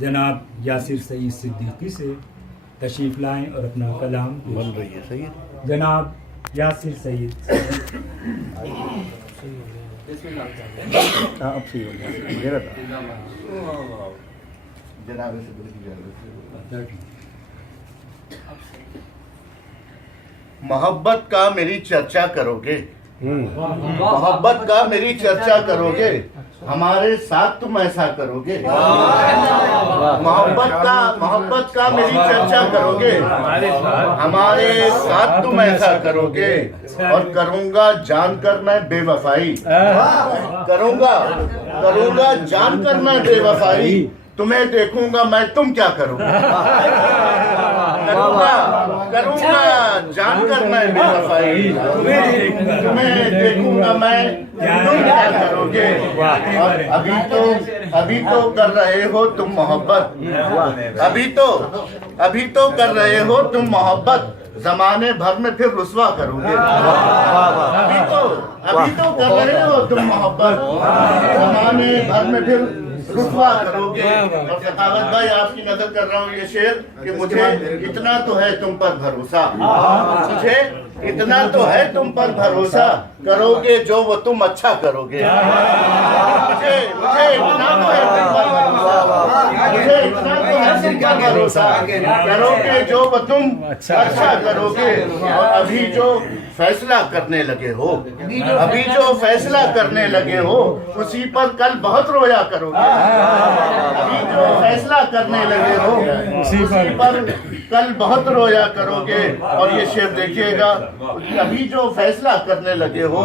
جناب یاسر سعید صدیقی سے تشریف لائیں اور اپنا کلام بن رہی ہے صحیح ہے. جناب یاسر سعید. ہاں اب صحیح ہو گیا میرا تھا. جناب محبت کا میری چرچا کرو گے, محبت کا میری چرچا کرو گے, ہمارے ساتھ تم ایسا کرو گے. محبت کا میری چرچا کرو گے, ہمارے ساتھ تم ایسا کرو گے. اور کروں گا جان کر میں بے وفائی, کروں گا جان کر میں بے وفائی. تمہیں دیکھوں گا میں تم کیا کرو گے. کروں گا جان کر میں بے وفائی, تمہیں دیکھوں گا میں تم کیا کرو گے. اور ابھی تو کر رہے ہو تم محبت, ابھی تو کر رہے ہو تم محبت, زمانے بھر میں پھر رسوا کرو گے. ابھی تو کر رہے ہو تم محبت, زمانے بھر میں پھر رسوا کرو گے. اور سخاوت بھائی آپ کی نظر کر رہا ہوں یہ شعر کہ مجھے اتنا تو ہے تم پر بھروسہ, مجھے اتنا تو ہے تم پر بھروسہ, کرو گے جو وہ تم اچھا کرو گے. مجھے اتنا تو ہے تم پر بھروسہ, مجھے اتنا تو ہے تم پر بھروسہ, کرو گے جو وہ تم اچھا کرو گے. اور ابھی جو فیصلہ کرنے لگے ہو, ابھی جو فیصلہ کرنے لگے ہو, اسی پر کل بہت رویا کرو گے. ابھی جو فیصلہ کرنے لگے ہو, اسی پر کل بہت رویا کرو گے. اور یہ شعر دیکھیے گا, ابھی جو فیصلہ کرنے لگے ہو,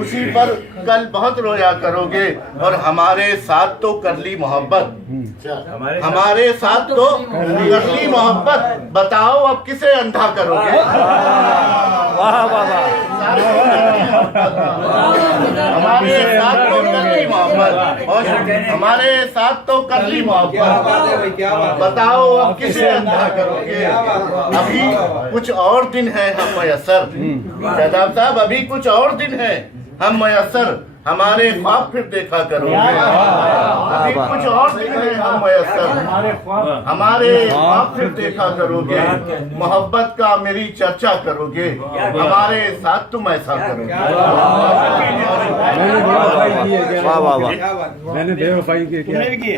اسی پر کل بہت رویا کرو گے. اور ہمارے ساتھ تو کر لی محبت, ہمارے ساتھ تو کر لی محبت, بتاؤ اب کسے اندھا کرو گے. ہمارے ساتھ تو کر لی محبت, ہمارے ساتھ تو کر لی محبت, بتاؤ اب کسے اندھا کرو گے. ابھی کچھ اور دن ہے ہم میسر, شہزاد صاحب ابھی کچھ اور دن ہے ہم میسر, ہمارے خواب پھر دیکھا کرو گے. ابھی کچھ اور دن ہے ہم میسر, ہمارے خواب پھر دیکھا کرو گے. محبت کا میری چرچا کرو گے, ہمارے ساتھ تم ایسا کرو گے. میں نے بے وفائی کی,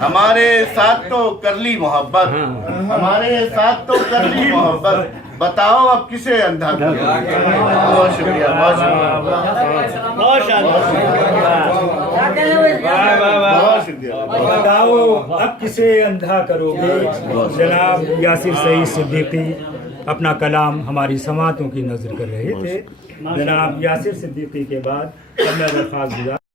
ہمارے ساتھ تو کر لی محبت, ہمارے ساتھ تو کر لی محبت, بتاؤ اب کسے اندھا کرو گے. بہت شکریہ, بہت شکریہ. بتاؤ اب کسے اندھا کرو گے. جناب یاسر سعید صدیقی اپنا کلام ہماری سماعتوں کی نظر کر رہے تھے. جناب یاسر صدیقی کے بعد درخواست گزار